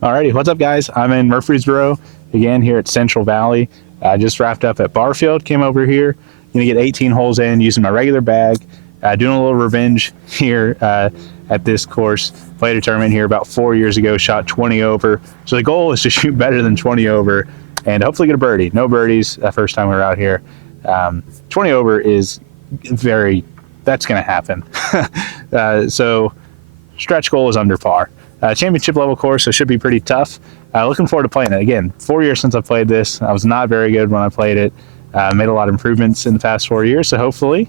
Alrighty, what's up guys? I'm in Murfreesboro, again here at Central Valley. I just wrapped up at Barfield, came over here, gonna get 18 holes in using my regular bag. Doing a little revenge here at this course. Played a tournament here about 4 years ago, shot 20 over. So the goal is to shoot better than 20 over and hopefully get a birdie. No birdies the first time we were out here. 20 over is that's gonna happen. So stretch goal is under par. Championship level course, so it should be pretty tough. Looking forward to playing it. Again, 4 years since I played this. I was not very good when I played it. Made a lot of improvements in the past 4 years, so hopefully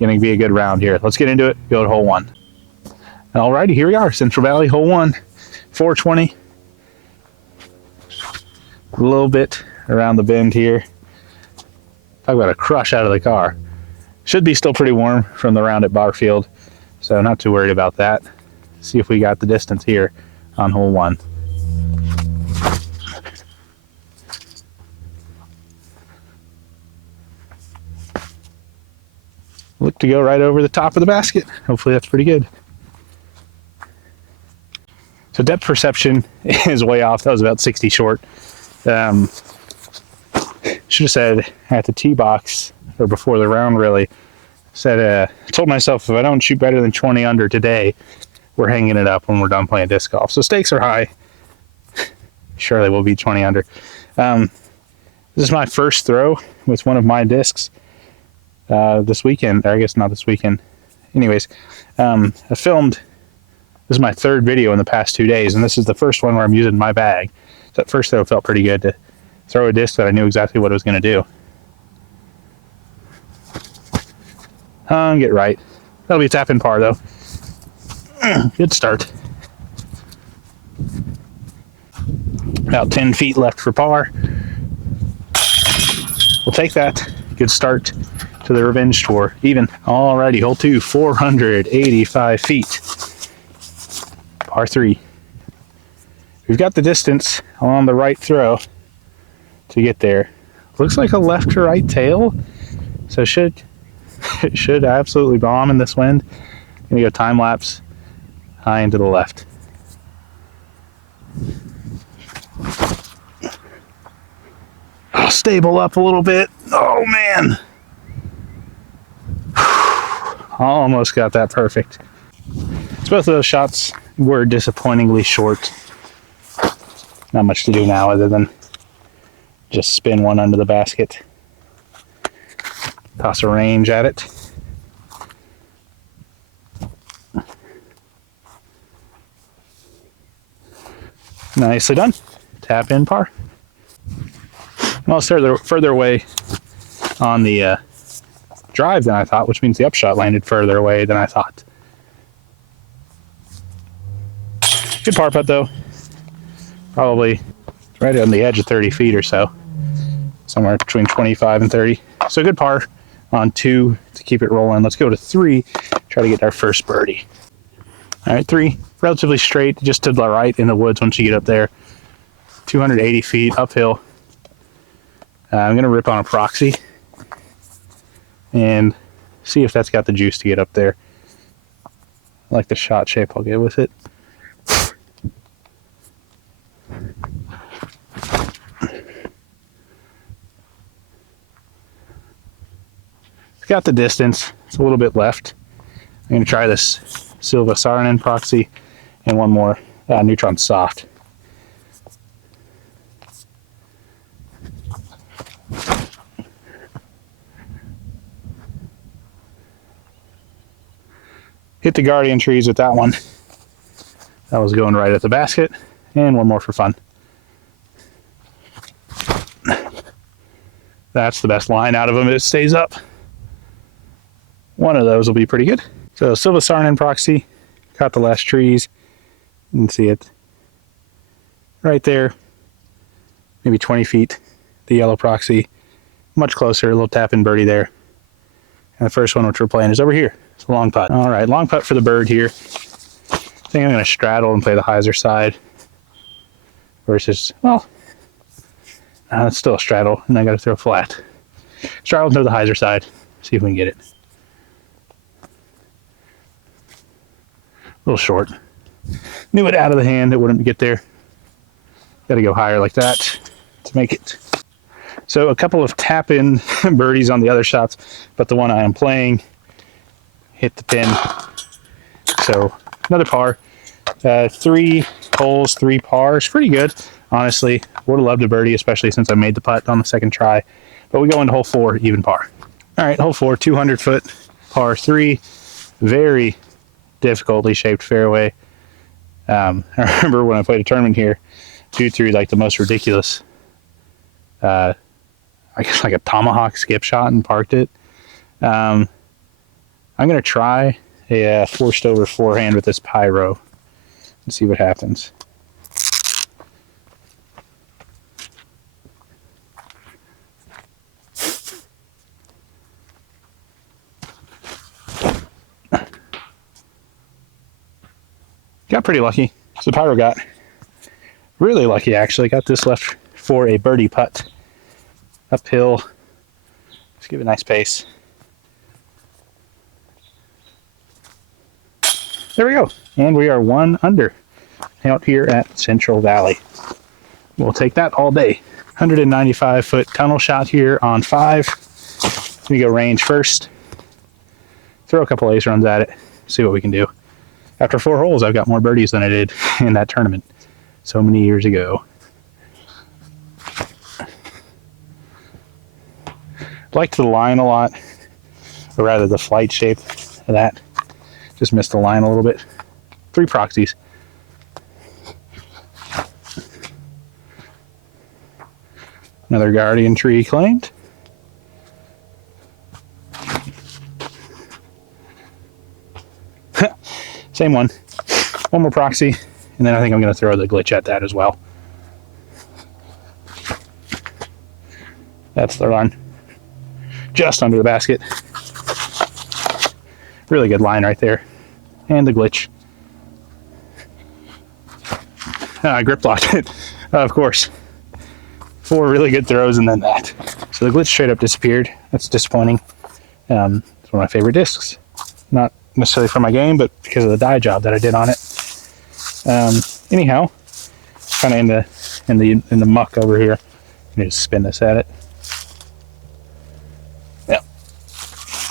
going to be a good round here. Let's get into it. Go to hole one. Alrighty, here we are. Central Valley, hole one, 420. A little bit around the bend here. Talk about a crush out of the car. Should be still pretty warm from the round at Barfield, so not too worried about that. See if we got the distance here on hole one. Look to go right over the top of the basket. Hopefully that's pretty good. So depth perception is way off. That was about 60 short. Should have said at the tee box, or before the round really, told myself if I don't shoot better than 20 under today, we're hanging it up when we're done playing disc golf. So stakes are high. Surely we'll be 20 under. This is my first throw with one of my discs this weekend. Or I guess not this weekend. Anyways, I filmed, this is my third video in the past 2 days, and this is the first one where I'm using my bag. So that first throw felt pretty good to throw a disc that I knew exactly what it was going to do. Get right. That'll be a tap in par though. Good start. About 10 feet left for par. We'll take that. Good start to the revenge tour. Even. Alrighty, hole two, 485 feet. Par three. We've got the distance on the right throw to get there. Looks like a left to right tail. So it should absolutely bomb in this wind. Gonna go time lapse. High and to the left. Oh, stable up a little bit. Oh man. Almost got that perfect. So both of those shots were disappointingly short. Not much to do now other than just spin one under the basket. Toss a range at it. Nicely done. Tap in par. Well, it's further away on the drive than I thought, which means the upshot landed further away than I thought. Good par putt though. Probably right on the edge of 30 feet or so. Somewhere between 25 and 30. So good par on two to keep it rolling. Let's go to three. Try to get our first birdie. All right, three. Relatively straight, just to the right in the woods once you get up there. 280 feet uphill. I'm going to rip on a proxy and see if that's got the juice to get up there. I like the shot shape I'll get with it. It's got the distance. It's a little bit left. I'm going to try this Silva Saarinen proxy and one more Neutron Soft. Hit the Guardian trees with that one. That was going right at the basket. And one more for fun. That's the best line out of them. It stays up. One of those will be pretty good. So Silva Saarinen proxy. Caught the last trees. You can see it right there. Maybe 20 feet. The yellow proxy. Much closer. A little tap in birdie there. And the first one which we're playing is over here. It's a long putt. All right, long putt for the bird here. I think I'm going to straddle and play the hyzer side. Versus, well, it's still a straddle, and I got to throw flat. Straddle to the hyzer side. See if we can get it. A little short. Knew it out of the hand, it wouldn't get there. Got to go higher like that to make it. So a couple of tap-in birdies on the other shots, but the one I am playing hit the pin. So another par. 3 holes, 3 pars. Pretty good, honestly. Would have loved a birdie, especially since I made the putt on the second try. But we go into hole 4, even par. All right, hole 4, 200-foot par 3. Very difficultly shaped fairway. I remember when I played a tournament here, dude threw like the most ridiculous, I guess like a tomahawk skip shot and parked it. I'm going to try a forced over forehand with this pyro and see what happens. Got pretty lucky. So pyro got really lucky, actually. Got this left for a birdie putt. Uphill. Let's give it a nice pace. There we go. And we are 1 under out here at Central Valley. We'll take that all day. 195-foot tunnel shot here on 5. We go range first. Throw a couple ace runs at it. See what we can do. After 4 holes, I've got more birdies than I did in that tournament so many years ago. Liked the line a lot, or rather the flight shape of that. Just missed the line a little bit. 3 proxies. Another guardian tree claimed. Same one. One more proxy, and then I think I'm going to throw the glitch at that as well. That's the line. Just under the basket. Really good line right there. And the glitch. I grip locked it, of course. 4 really good throws and then that. So the glitch straight up disappeared. That's disappointing. It's one of my favorite discs. Not necessarily for my game, but because of the dye job that I did on it. Anyhow, kind of in the muck over here. I need to spin this at it. Yeah,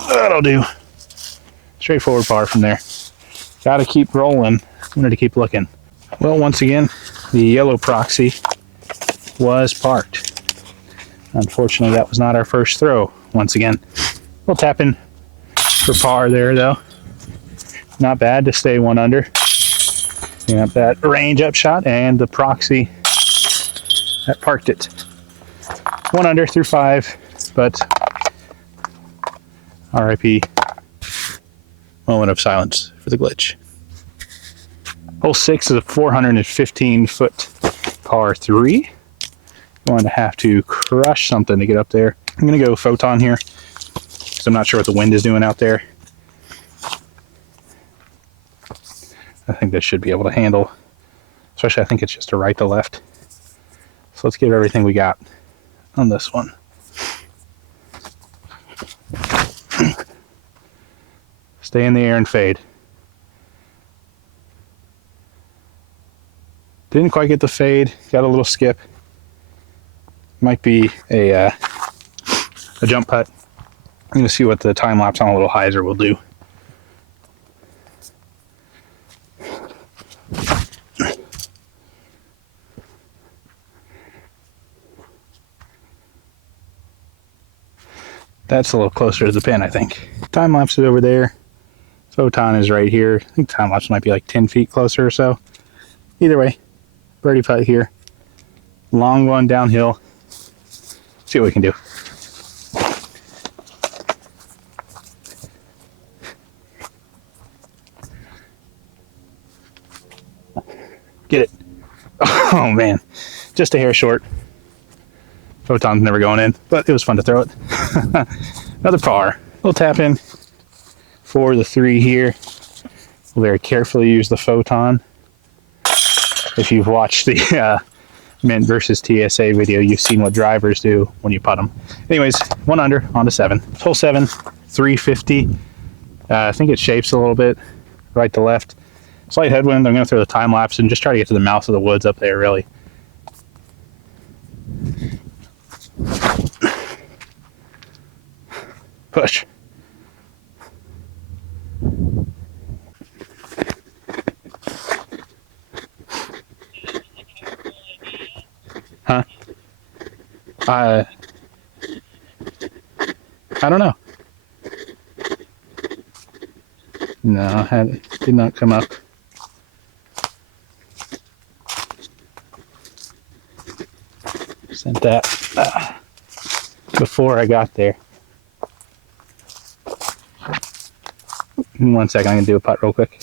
that'll do. Straightforward par from there. Got to keep rolling. Wanted to keep looking. Well, once again, the yellow proxy was parked. Unfortunately, that was not our first throw. Once again, we'll tap in for par there, though. Not bad to stay 1 under. Clean up that range up shot and the proxy that parked it. 1 under through 5, but RIP. Moment of silence for the glitch. Hole 6 is a 415-foot par 3. Going to have to crush something to get up there. I'm going to go photon here because I'm not sure what the wind is doing out there. I think this should be able to handle, especially I think it's just a right to left. So let's give everything we got on this one. Stay in the air and fade. Didn't quite get the fade, got a little skip. Might be a jump putt. I'm going to see what the time lapse on a little hyzer will do. That's a little closer to the pin, I think. Time lapse is over there. Photon is right here. I think time lapse might be like 10 feet closer or so. Either way, birdie putt here. Long one downhill. See what we can do. Get it. Oh man, just a hair short. Photon's never going in, but it was fun to throw it. Another par. We'll tap in for the 3 here. We'll very carefully use the photon. If you've watched the Mint versus TSA video, you've seen what drivers do when you putt them. Anyways, 1 under, on to 7. Hole 7, 350. I think it shapes a little bit, right to left. Slight headwind. I'm going to throw the time lapse and just try to get to the mouth of the woods up there, really. Push. Huh? I don't know. No, did not come up. Sent that before I got there. In 1 second, I'm gonna do a putt real quick.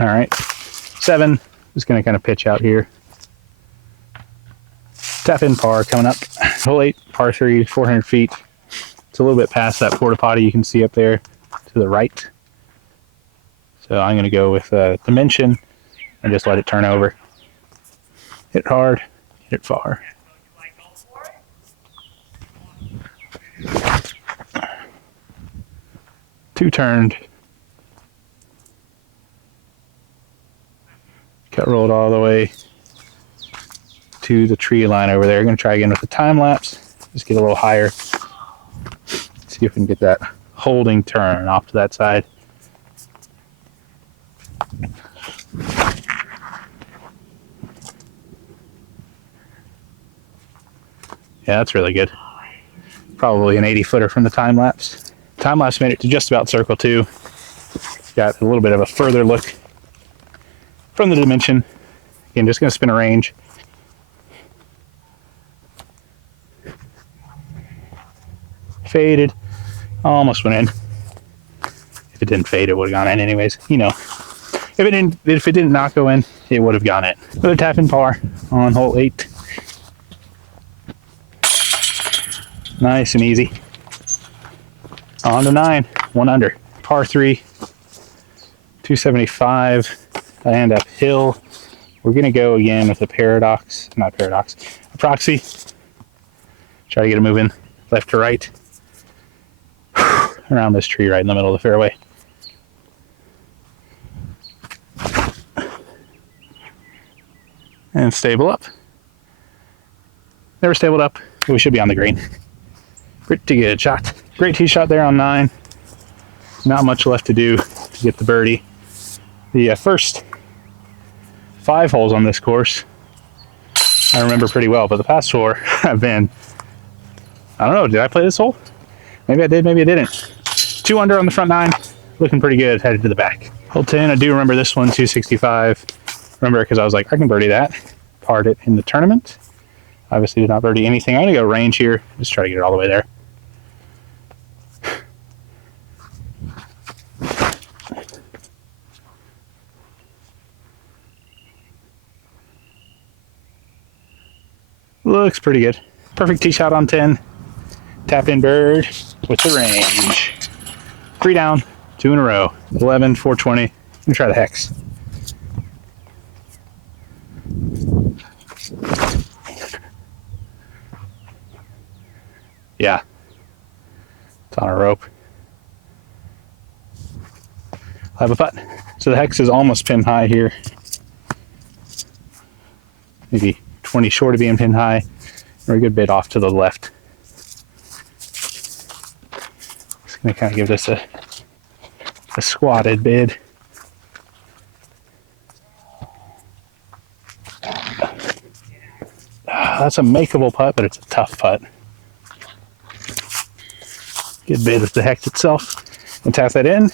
All right, 7. Just gonna kind of pitch out here. Tap in par coming up. Hole 8, par 3, 400 feet. It's a little bit past that porta potty you can see up there to the right. So I'm gonna go with dimension and just let it turn over. Hit hard, hit it far. Two turned. Cut rolled all the way to the tree line over there. I'm going to try again with the time lapse. Just get a little higher. See if we can get that holding turn off to that side. Yeah, that's really good. Probably an 80-footer from the time lapse. Time lapse made it to just about circle 2. Got a little bit of a further look from the dimension. Again, just going to spin a range. Faded. Almost went in. If it didn't fade, it would have gone in anyways. You know, if it didn't not go in, it would have gone in. Another tap in par on hole 8. Nice and easy. On to 9, 1 under. Par 3, 275. I end uphill. We're gonna go again with a a proxy. Try to get it moving left to right. Around this tree right in the middle of the fairway. And stable up. Never stabled up. We should be on the green. Pretty good shot. Great tee shot there on 9. Not much left to do to get the birdie. The first 5 holes on this course I remember pretty well, but the past 4 have been, I don't know, did I play this hole? Maybe I did, maybe I didn't. 2 under on the front 9, looking pretty good, headed to the back. Hole 10, I do remember this one, 265. Remember it because I was like, I can birdie that. Parred it in the tournament. Obviously did not birdie anything. I'm gonna go range here, just try to get it all the way there. Looks pretty good. Perfect tee shot on 10. Tap in bird with the range. 3 down, 2 in a row. 11, 420. I'm gonna try the hex. Yeah, it's on a rope. I'll have a putt. So the hex is almost pin high here. Maybe 20 short of being pin high. We're a good bit off to the left. Just gonna kind of give this a squatted bid. That's a makeable putt, but it's a tough putt. Good bid with the hex itself. And tap that in.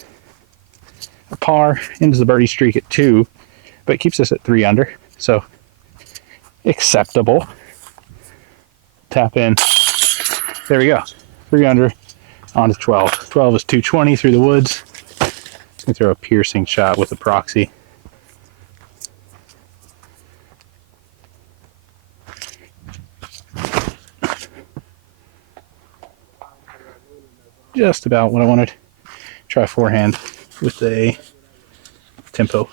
A par into the birdie streak at 2, but it keeps us at 3 under. So acceptable. Tap in. There we go. 3 under on to 12. 12 is 220 through the woods. Just gonna throw a piercing shot with a proxy. Just about what I wanted. Try forehand with a tempo.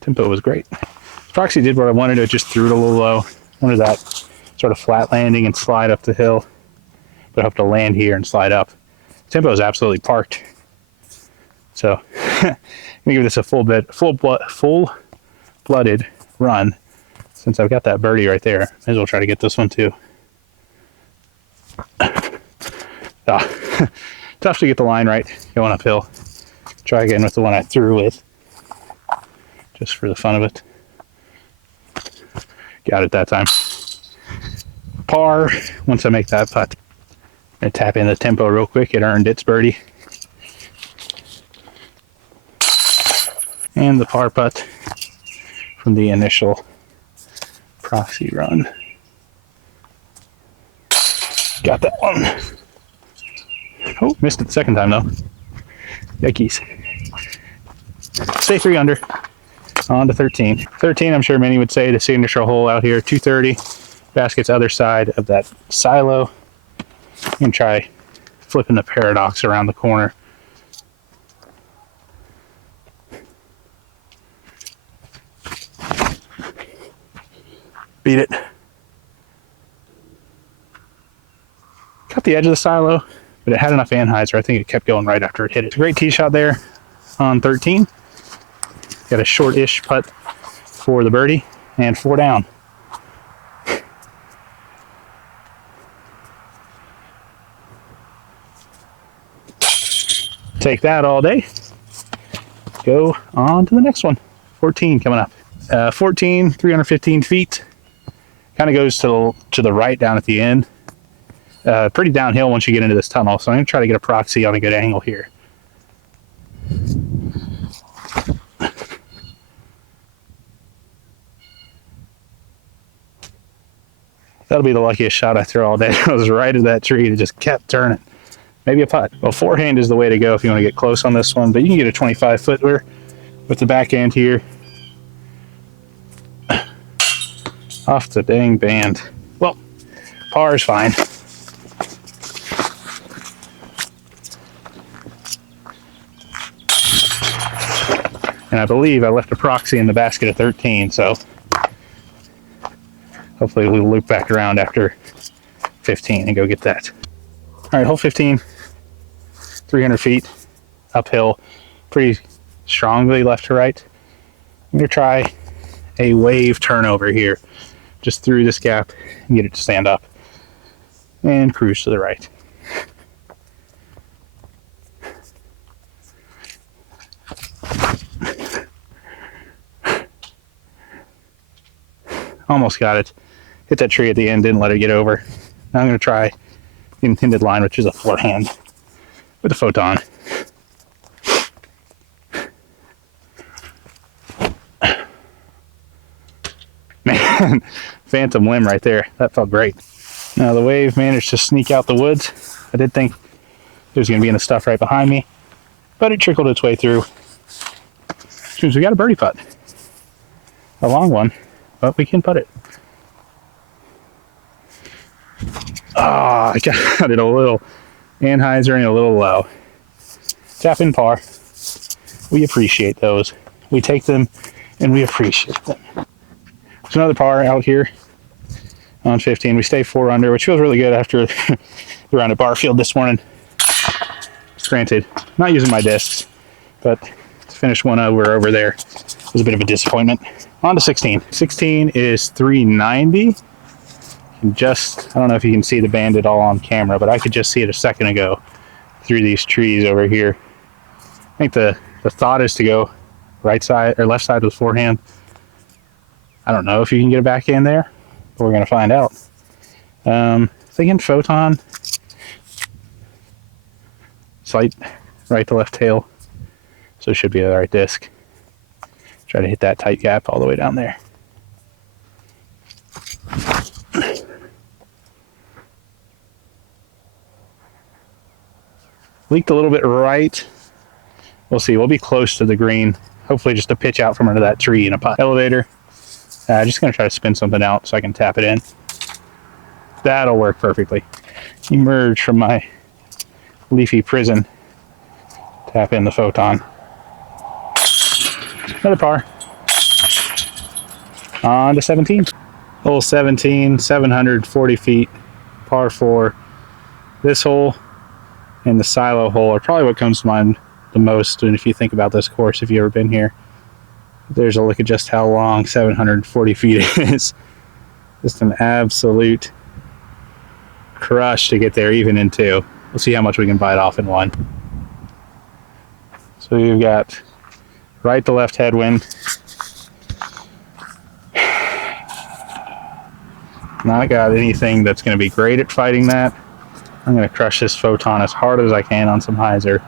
Tempo was great. Proxy did what I wanted. I just threw it a little low. Wanted that sort of flat landing and slide up the hill. But I hope to land here and slide up. Tempo is absolutely parked. So I'm gonna give this a full-blooded run. Since I've got that birdie right there, may as well try to get this one too. Tough to get the line right going uphill. Try again with the one I threw with, just for the fun of it. Got it that time. Par, once I make that putt. I'm gonna tap in the tempo real quick. It earned its birdie. And the par putt from the initial proxy run. Got that one. Oh, missed it the second time though. Yikes. Stay 3 under. On to 13. 13, I'm sure many would say the signature hole out here. 230. Basket's other side of that silo. And try flipping the paradox around the corner. Beat it. Cut the edge of the silo, but it had enough anhyzer. I think it kept going right after it hit it. Great tee shot there on 13. Got a short-ish putt for the birdie and 4 down. Take that all day. Go on to the next one. 14 coming up. 14, 315 feet. Kind of goes to the right down at the end. Pretty downhill once you get into this tunnel, so I'm going to try to get a proxy on a good angle here. That'll be the luckiest shot I throw all day. I was right at that tree and it just kept turning. Maybe a putt. Well, forehand is the way to go if you want to get close on this one, but you can get a 25-footer with the backhand here. Off the dang band. Well, par is fine. And I believe I left a proxy in the basket at 13, so hopefully we'll loop back around after 15 and go get that. All right, hole 15, 300 feet uphill, pretty strongly left to right. I'm gonna try a wave turnover here, just through this gap and get it to stand up and cruise to the right. Almost got it. Hit that tree at the end, didn't let it get over. Now I'm going to try the intended line, which is a forehand with a photon. Man, phantom limb right there. That felt great. Now the wave managed to sneak out the woods. I did think it was going to be in the stuff right behind me, but it trickled its way through. Which means we got a birdie putt. A long one, but we can putt it. I got it a little anhyzer and a little low. Tap in par. We appreciate those. We take them and we appreciate them. There's another par out here on 15. We stay 4 under, which feels really good after the round at Barfield this morning. Granted, not using my discs, but to finish one over there was a bit of a disappointment. On to 16. 16 is 390. I don't know if you can see the band at all on camera, but I could just see it a second ago through these trees over here. I think the thought is to go right side or left side with forehand. I don't know if you can get a backhand there, but we're going to find out. Thinking photon. Slight right to left tail. So it should be the right disc. Try to hit that tight gap all the way down there. Leaked a little bit right. We'll see. We'll be close to the green. Hopefully just a pitch out from under that tree in a putt. Elevator. Just going to try to spin something out so I can tap it in. That'll work perfectly. Emerge from my leafy prison. Tap in the photon. Another par. On to 17. Hole 17, 740 feet, par 4. This hole, and the silo hole are probably what comes to mind the most. And if you think about this course, if you've ever been here, there's a look at just how long 740 feet is. Just an absolute crush to get there, even in two. We'll see how much we can bite off in one. So you've got right to left headwind. Not got anything that's going to be great at fighting that. I'm going to crush this photon as hard as I can on some hyzer.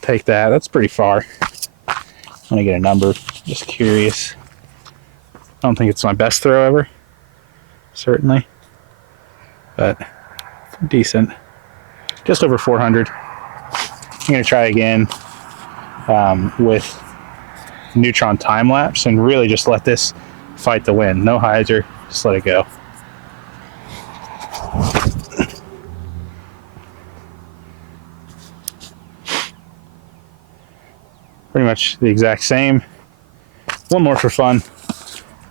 Take that. That's pretty far. I'm going to get a number. Just curious. I don't think it's my best throw ever. Certainly. But decent. Just over 400. I'm going to try again with neutron time lapse and really just let this fight the wind. No hyzer, just let it go. Pretty much the exact same. One more for fun.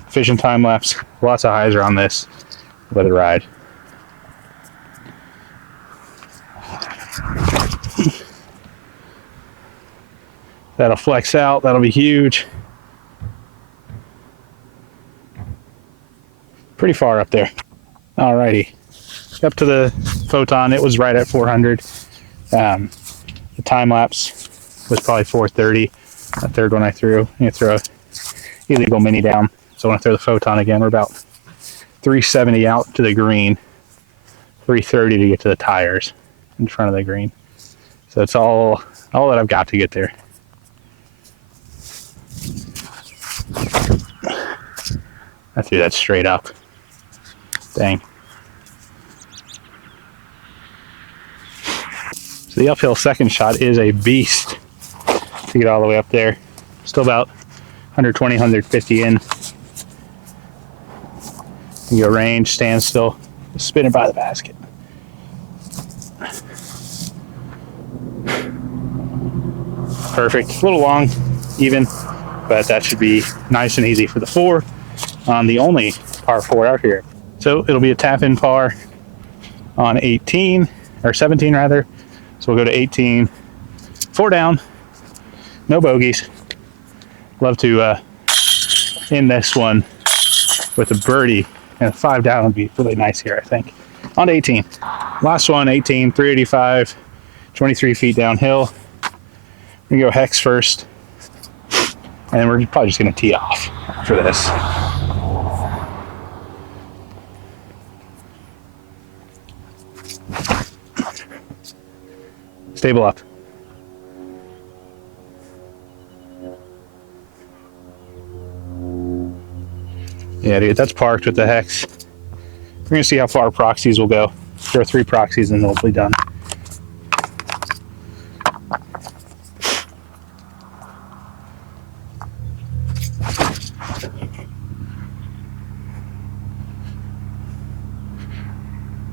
Fishing time lapse. Lots of hyzer on this. Let it ride. That'll flex out. That'll be huge. Pretty far up there. Alrighty. Up to the photon, it was right at 400. The time lapse was probably 430. That third one I threw. I'm going to throw a illegal mini down. So I want to throw the photon again. We're about 370 out to the green. 330 to get to the tires in front of the green. So it's all that I've got to get there. I threw that straight up. Dang. So the uphill second shot is a beast to get all the way up there. Still about 120, 150 in. You go range, stand still, spin it by the basket. Perfect. A little long, even, but that should be nice and easy for the 4 on the only par 4 out here. So it'll be a tap-in par on 18, or 17 rather. So we'll go to 18, 4 down, no bogeys. Love to end this one with a birdie, and a 5 down would be really nice here, I think. On to 18. Last one, 18, 385, 23 feet downhill. We're gonna go hex first, and then we're probably just gonna tee off for this. Stable up. Yeah, dude, that's parked with the hex. We're gonna see how far proxies will go. There are 3 proxies and they'll be done.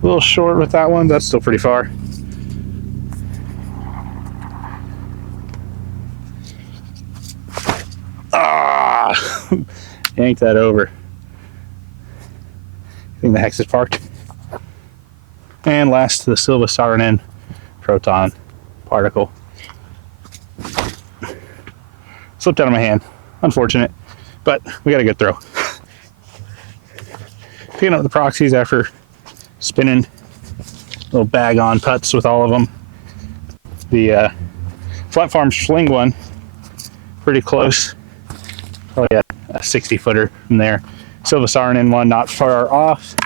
A little short with that one, but that's still pretty far. Ah, yanked that over. I think the hex is parked. And last, the Silva Saarinen proton particle. Slipped out of my hand. Unfortunate, but we got a good throw. Picking up the proxies after spinning little bag on putts with all of them. The Flat Farm Schling one, pretty close. Probably a 60 footer from there. Silva Saarinen one not far off.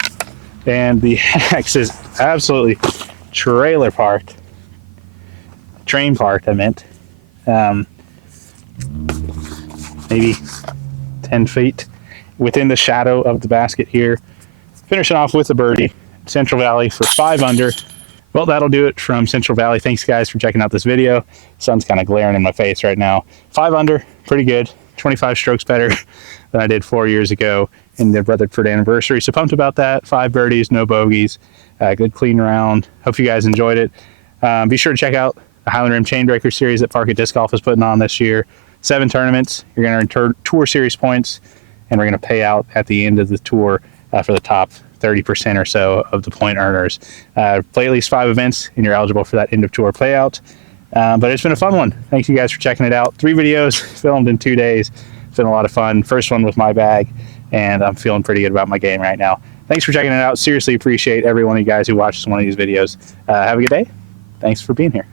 And the hex is absolutely trailer parked. Train parked, I meant. Maybe 10 feet within the shadow of the basket here. Finishing off with a birdie. Central Valley for 5 under. Well, that'll do it from Central Valley. Thanks, guys, for checking out this video. Sun's kind of glaring in my face right now. 5 under, pretty good. 25 strokes better than I did 4 years ago in the Rutherford anniversary. So pumped about that. 5 birdies, no bogeys. Good clean round. Hope you guys enjoyed it. Be sure to check out the Highland Rim Chainbreaker Series that Farkett Disc Golf is putting on this year. 7 tournaments. You're going to earn Tour Series points, and we're going to pay out at the end of the tour for the top 30% or so of the point earners. Play at least 5 events, and you're eligible for that end of tour payout. But it's been a fun one. Thanks you guys for checking it out. 3 videos filmed in 2 days. It's been a lot of fun. First one with my bag, and I'm feeling pretty good about my game right now. Thanks for checking it out. Seriously appreciate every one of you guys who watches one of these videos. Have a good day. Thanks for being here.